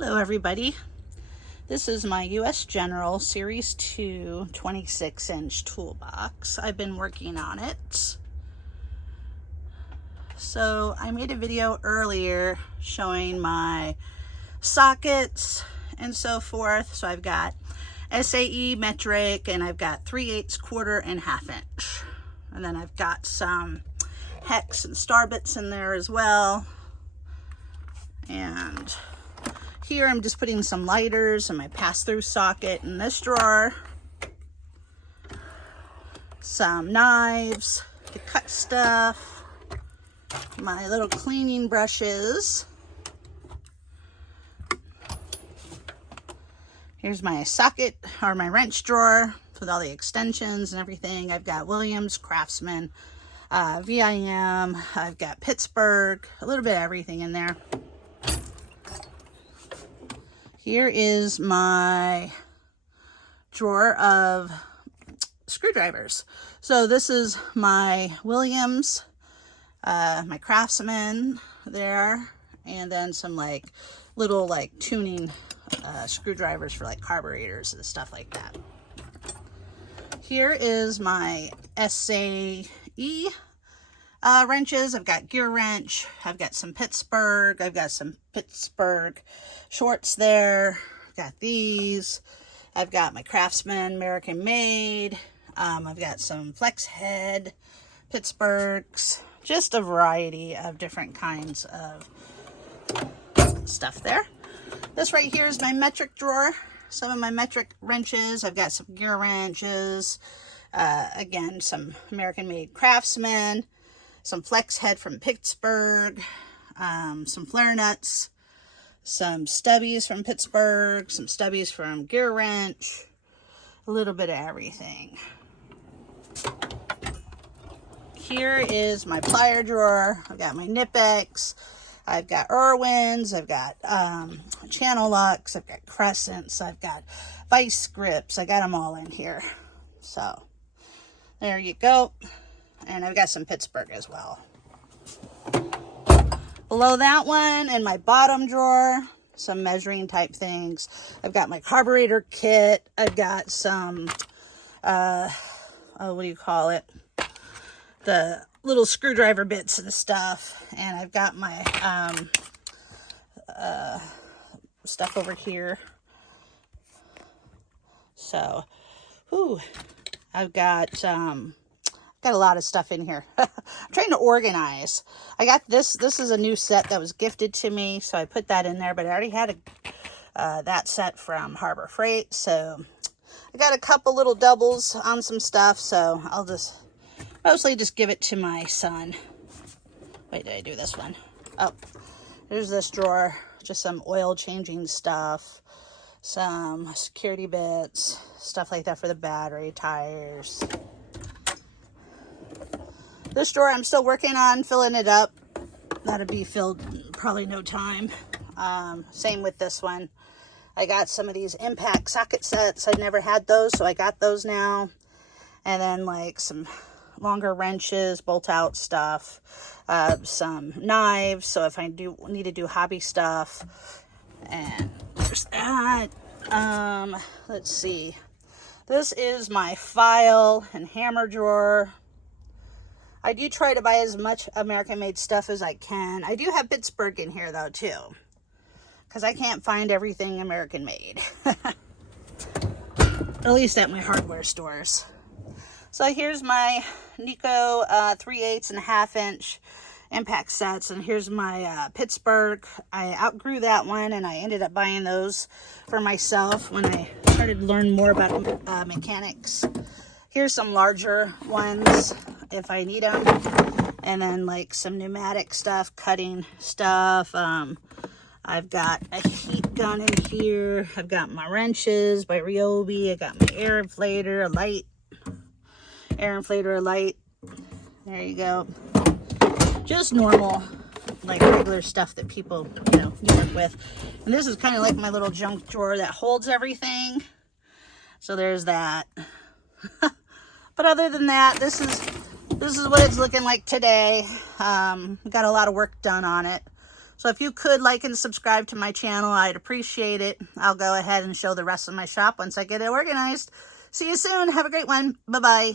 Hello everybody. This is my US General Series 2 26-inch toolbox. I've been working on it. So I made a video earlier showing my sockets and so forth. So I've got SAE metric and I've got 3/8, quarter, and 1/2 inch. And then I've got some hex and star bits in there as well. And here I'm just putting some lighters and my pass-through socket in this drawer. Some knives to cut stuff. My little cleaning brushes. Here's my socket or my wrench drawer with all the extensions and everything. I've got Williams, Craftsman, VIM. I've got Pittsburgh, a little bit of everything in there. Here is my drawer of screwdrivers. So this is my Williams, my Craftsman there, and then some like little like tuning screwdrivers for like carburetors and stuff like that. Here is my SAE wrenches. I've got gear wrench. I've got some Pittsburgh. I've got some Pittsburgh shorts there. I've got these. I've got my Craftsman American made. I've got some flex head Pittsburghs. Just a variety of different kinds of stuff there. This right here is my metric drawer. Some of my metric wrenches. I've got some gear wrenches. Again, some American made Craftsman. Some flex head from Pittsburgh, some flare nuts, some stubbies from Pittsburgh, some stubbies from Gear Wrench, a little bit of everything. Here is my plier drawer. I've got my Nipex, I've got Irwins, I've got channel locks, I've got crescents, I've got vice grips. I got them all in here. So there you go. And I've got some Pittsburgh as well. Below that one, in my bottom drawer, some measuring type things. I've got my carburetor kit. I've got some, what do you call it? The little screwdriver bits and stuff. And I've got my stuff over here. So, I've got a lot of stuff in here. I'm trying to organize. I got this. This is a new set that was gifted to me, so I put that in there, but I already had that set from Harbor Freight, so I got a couple little doubles on some stuff, so I'll just mostly just give it to my son. Wait, did I do this one? Oh, there's this drawer. Just some oil changing stuff, some security bits, stuff like that for the battery, tires. This drawer I'm still working on filling it up. That'll be filled in probably no time. Same with this one. I got some of these impact socket sets. I'd never had those, so I got those now. And then like some longer wrenches, bolt out stuff, some knives, so if I do need to do hobby stuff. And there's that. Let's see. This is my file and hammer drawer. I do try to buy as much American-made stuff as I can. I do have Pittsburgh in here, though, too. Because I can't find everything American-made. At least at my hardware stores. So here's my Nico 3/8 and 1/2 inch impact sets. And here's my Pittsburgh. I outgrew that one, and I ended up buying those for myself when I started to learn more about mechanics. Here's some larger ones if I need them. And then like some pneumatic stuff, cutting stuff. I've got a heat gun in here. I've got my wrenches by Ryobi. I got my air inflator, a light. Air inflator, a light. There you go. Just normal, like regular stuff that people, you know, work with. And this is kind of like my little junk drawer that holds everything. So there's that. But other than that, this is what it's looking like today. Got a lot of work done on it. So if you could like and subscribe to my channel, I'd appreciate it. I'll go ahead and show the rest of my shop once I get it organized. See you soon. Have a great one. Bye-bye.